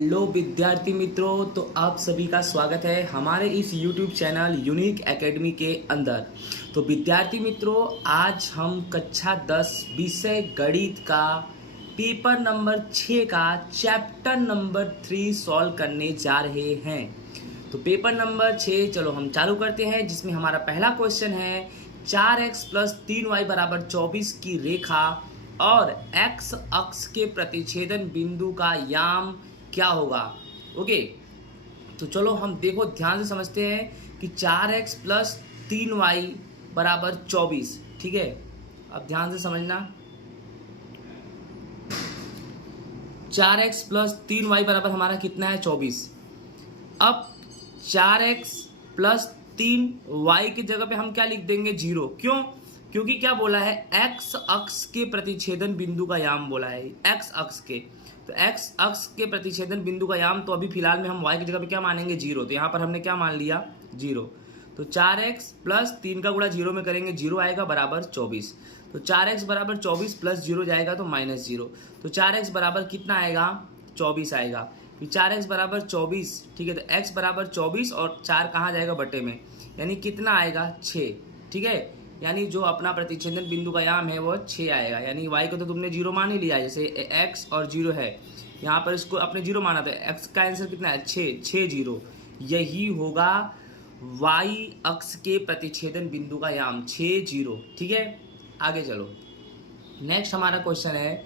Hello विद्यार्थी मित्रों, तो आप सभी का स्वागत है हमारे इस YouTube चैनल यूनिक एकेडमी के अंदर। तो विद्यार्थी मित्रों, आज हम कक्षा 10 विषय गणित का पेपर नंबर 6 का चैप्टर नंबर 3 सॉल्व करने जा रहे हैं। तो पेपर नंबर 6 चलो हम चालू करते हैं, जिसमें हमारा पहला क्वेश्चन है 4x + 3y = 24 की रेखा और x अक्ष के प्रतिच्छेदन बिंदु का याम क्या होगा। ओके, तो चलो हम देखो ध्यान से समझते हैं कि 4x + 3y = 24। ठीक है, अब ध्यान से समझना। 4x + 3y बराबर हमारा कितना है 24। अब 4x + 3y की जगह पे हम क्या लिख देंगे 0। क्यों? क्योंकि क्या बोला है, x अक्ष के प्रतिच्छेदन बिंदु का याम बोला है, x अक्ष के। तो x अक्ष के प्रतिच्छेदन बिंदु का याम, तो अभी फिलहाल में हम y की जगह पे क्या मानेंगे 0। तो यहाँ पर हमने क्या मान लिया 0। तो 4x + 3 का गुणा 0 में करेंगे, 0 आएगा बराबर 24। तो 4x बराबर 24 + 0 जाएगा तो -0। तो 4x बराबर कितना आएगा 24 आएगा। फिर 4x बराबर 24। ठीक है, तो x बराबर 24 और 4 कहाँ जाएगा बटे में, यानी कितना आएगा 6। ठीक है, यानी जो अपना प्रतिच्छेदन बिंदु का याम है वो 6 आएगा। यानी y को तो तुमने 0 मान ही लिया, जैसे x और 0 है, यहाँ पर इसको अपने 0 माना, तो x का आंसर कितना है 6 0। यही होगा y अक्ष के प्रतिच्छेदन बिंदु का याम 6 0। ठीक है, आगे चलो। नेक्स्ट हमारा क्वेश्चन है,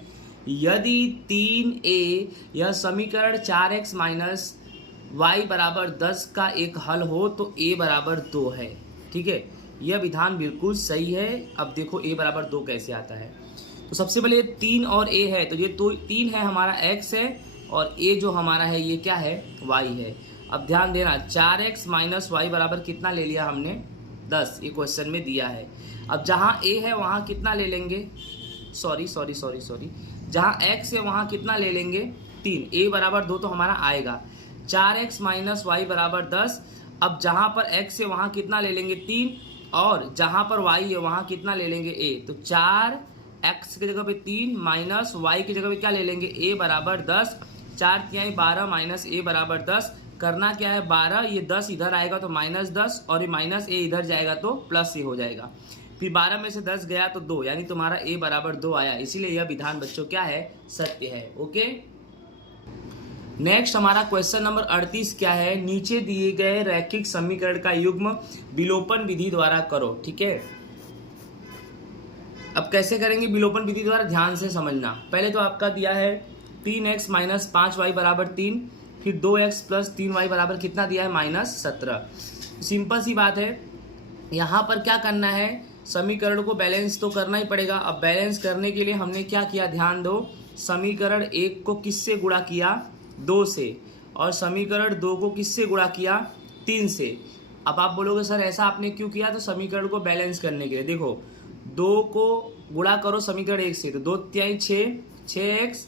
यदि 3a यह समीकरण 4x - y = 10 का एक हल हो तो a बराबर 2 है। ठीक है, यह विधान बिल्कुल सही है। अब देखो a बराबर 2 कैसे आता है। तो सबसे पहले 3 और a है, तो ये तो 3 है हमारा x है, और a जो हमारा है ये क्या है y है। अब ध्यान देना, 4x - y बराबर कितना ले लिया हमने 10, ये क्वेश्चन में दिया है। अब जहाँ a है वहाँ कितना ले लेंगे, सॉरी, जहाँ x है वहाँ कितना ले लेंगे 3। a बराबर 2 तो हमारा आएगा। 4x - y = 10। अब जहाँ पर x है वहाँ कितना ले लेंगे 3, और जहाँ पर y है वहाँ कितना ले लेंगे a। तो 4x की जगह पे 3 माइनस y की जगह पे क्या ले लेंगे a बराबर 10। 4 × 12 माइनस a बराबर 10। करना क्या है 12, ये 10 इधर आएगा तो -10, और ये माइनस a इधर जाएगा तो प्लस a हो जाएगा। फिर 12 में से 10 गया तो 2, यानी तुम्हारा a बराबर 2 आया। इसीलिए यह विधान बच्चों क्या है, सत्य है। ओके, नेक्स्ट हमारा क्वेश्चन नंबर 38 क्या है, नीचे दिए गए रैखिक समीकरण का युग्म विलोपन विधि द्वारा करो। ठीक है, अब कैसे करेंगे विलोपन विधि द्वारा, ध्यान से समझना। पहले तो आपका दिया है 3x - 5y = 3, फिर 2x + 3y बराबर कितना दिया है -17। सिंपल सी बात है, यहाँ पर क्या करना है, समीकरण को बैलेंस तो करना ही पड़ेगा। अब बैलेंस करने के लिए हमने क्या किया, ध्यान दो, समीकरण 1 को किससे गुणा किया 2 से, और समीकरण 2 को किससे गुणा किया 3 से। अब आप बोलोगे सर ऐसा आपने क्यों किया, तो समीकरण को बैलेंस करने के लिए। देखो 2 को गुणा करो समीकरण 1 से, तो 2 तिहाई 6x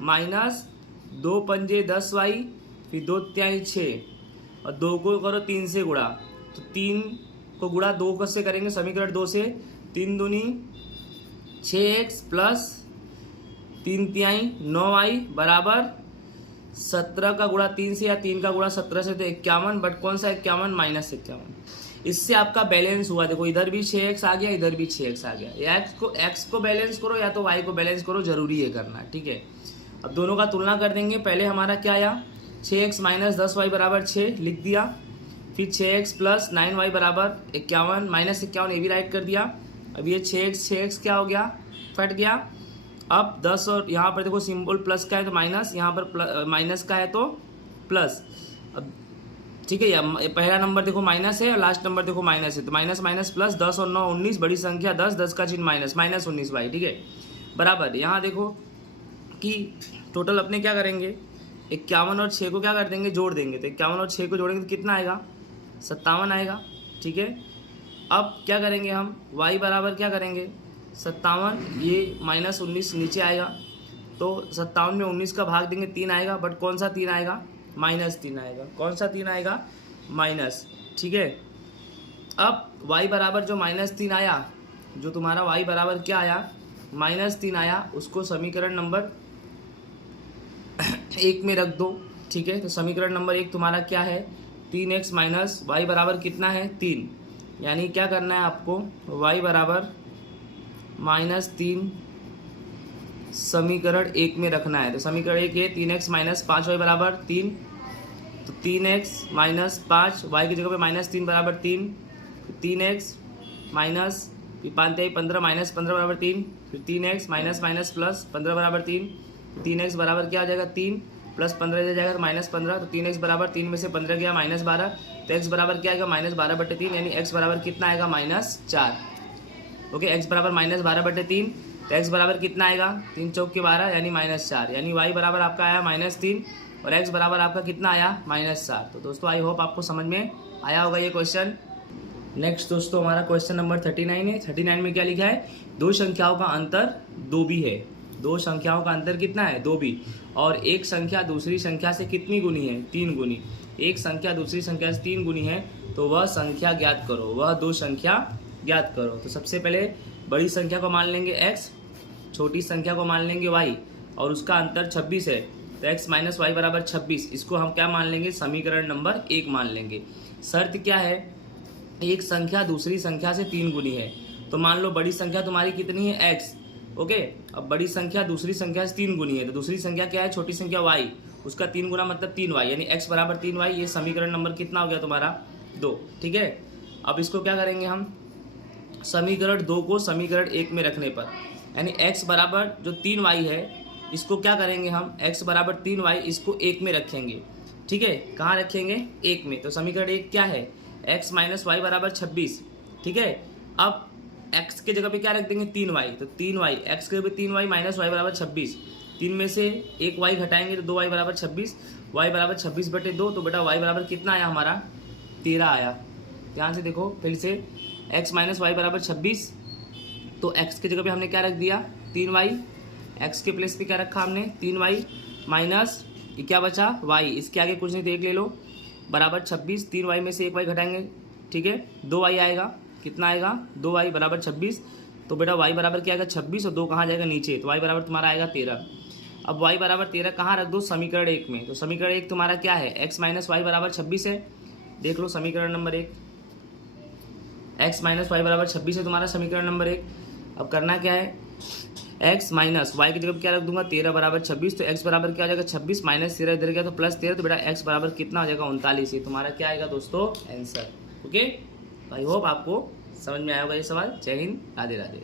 माइनस 2 पंजे 10y, फिर 2 तिहाई 6, और 2 को करो 3 से गुणा, तो 3 को गुणा 2 से करेंगे समीकरण 2 से, 3 दूनी 6x प्लस 3 तिहाई 9y बराबर 17 का गुणा 3 से, या 3 का गुणा 17 से, तो 51। बट कौन सा 51 -51। इससे आपका बैलेंस हुआ। देखो इधर भी 6x आ गया, इधर भी 6x आ गया। x को बैलेंस करो या तो y को बैलेंस करो, जरूरी है करना। ठीक है, अब दोनों का तुलना कर देंगे। पहले हमारा क्या आया 6x - 10y बराबर 6 लिख दिया, फिर 6x + 9y बराबर 51 -51 ये भी राइट कर दिया। अब ये 6x क्या हो गया, फट गया। अब 10 और यहाँ पर देखो सिंबल प्लस का है तो माइनस, यहाँ पर माइनस का है तो प्लस। अब ठीक है, ये पहला नंबर देखो माइनस है और लास्ट नंबर देखो माइनस है, तो माइनस माइनस प्लस, 10 और 9 19, बड़ी संख्या 10, 10 का चिन्ह माइनस, -19y। ठीक है, बराबर यहाँ देखो कि टोटल अपने क्या करेंगे 51 और 6 को क्या कर देंगे, जोड़ देंगे। तो 51 और 6 को जोड़ेंगे तो कितना आएगा 57 आएगा। ठीक है, अब क्या करेंगे हम, y बराबर क्या करेंगे 57, ये -19 नीचे आएगा, तो 57 में 19 का भाग देंगे 3 आएगा। बट कौन सा 3 आएगा, -3 आएगा। कौन सा 3 आएगा, माइनस। ठीक है, अब y बराबर जो -3 आया, जो तुम्हारा y बराबर क्या आया -3 आया, उसको समीकरण नंबर 1 में रख दो। ठीक है, तो समीकरण नंबर 1 तुम्हारा क्या है, 3x माइनस वाई बराबर कितना है 3, यानी क्या करना है आपको, y बराबर -3 समीकरण 1 में रखना है। तो समीकरण 1 ये 3x माइनस 5y बराबर 3, तो 3x माइनस 5 y की जगह पे -3 बराबर 3, 3x माइनस 15 माइनस 15 बराबर 3, फिर 3x माइनस माइनस प्लस 15 बराबर 3, 3x बराबर क्या आ जाएगा 3 प्लस 15 इधर जाएगा -15, तो 3x बराबर 3 में से 15 गया -12, तो x बराबर क्या आएगा -12/3, यानी x बराबर कितना आएगा -4। ओके, x बराबर -12/3, तो x बराबर कितना आएगा 3 चौक के 12 यानी -4, यानी y बराबर आपका आया -3 और x बराबर आपका कितना आया -4। तो दोस्तों आई होप आपको समझ में आया होगा ये क्वेश्चन। नेक्स्ट दोस्तों हमारा क्वेश्चन नंबर 39 है। 39 में क्या लिखा है, दो संख्याओं का अंतर 2 भी है। दो संख्याओं का अंतर कितना है 2 भी, और एक संख्या दूसरी संख्या से कितनी गुनी है 3 गुनी। एक संख्या दूसरी संख्या से 3 गुनी है, तो वह संख्या ज्ञात करो, वह दो संख्या ज्ञात करो। तो सबसे पहले बड़ी संख्या को मान लेंगे x, छोटी संख्या को मान लेंगे y, और उसका अंतर 26 है, तो x माइनस वाई बराबर 26, इसको हम क्या मान लेंगे, समीकरण नंबर 1 मान लेंगे। शर्त क्या है, एक संख्या दूसरी संख्या से 3 गुनी है। तो मान लो बड़ी संख्या तुम्हारी कितनी है x, ओके, अब बड़ी संख्या दूसरी संख्या से 3 गुनी है, तो दूसरी संख्या क्या है, छोटी संख्या y, उसका 3 गुना मतलब 3y, यानी x बराबर 3y। ये समीकरण नंबर कितना हो गया तुम्हारा 2, ठीक है। अब इसको क्या करेंगे हम, समीकरण 2 को समीकरण 1 में रखने पर, यानी x बराबर जो 3y है इसको क्या करेंगे हम, x बराबर 3y इसको 1 में रखेंगे, ठीक है। कहाँ रखेंगे 1 में, तो समीकरण 1 क्या है, x माइनस वाई बराबर 26, ठीक है। अब x के जगह पे क्या रख देंगे 3y, तो 3y, x के जगह पे 3y माइनस वाई बराबर 26, 3 में से एक y घटाएंगे तो 2y बराबर 26, y बराबर 26/2, तो बेटा y बराबर कितना आया हमारा 13 आया। ध्यान से देखो फिर से, x माइनस वाई बराबर 26, तो x के जगह पे हमने क्या रख दिया 3y, x के प्लेस पे क्या रखा हमने 3y माइनस ये क्या बचा y, इसके आगे कुछ नहीं, देख ले लो, बराबर 26, 3y में से एक y घटाएंगे, ठीक है, 2y आएगा, कितना आएगा 2y बराबर 26, तो बेटा y बराबर क्या आएगा 26 और 2 कहाँ जाएगा नीचे, तो y बराबर तुम्हारा आएगा 13। अब y बराबर 13 कहाँ रख दो, समीकरण 1 में। तो समीकरण 1 तुम्हारा क्या है, x माइनस वाई बराबर 26 है, देख लो समीकरण नंबर 1, x माइनस वाई बराबर 26 है तुम्हारा समीकरण नंबर 1। अब करना क्या है, x माइनस वाई की जगह क्या रख दूंगा 13 बराबर 26, तो x बराबर क्या हो जाएगा 26 माइनस 13 इधर गया तो प्लस 13, तो बेटा x बराबर कितना हो जाएगा 39। ये तुम्हारा क्या आएगा दोस्तों आंसर। ओके, आई होप आपको समझ में आया होगा ये सवाल। जय हिंद, राधे राधे।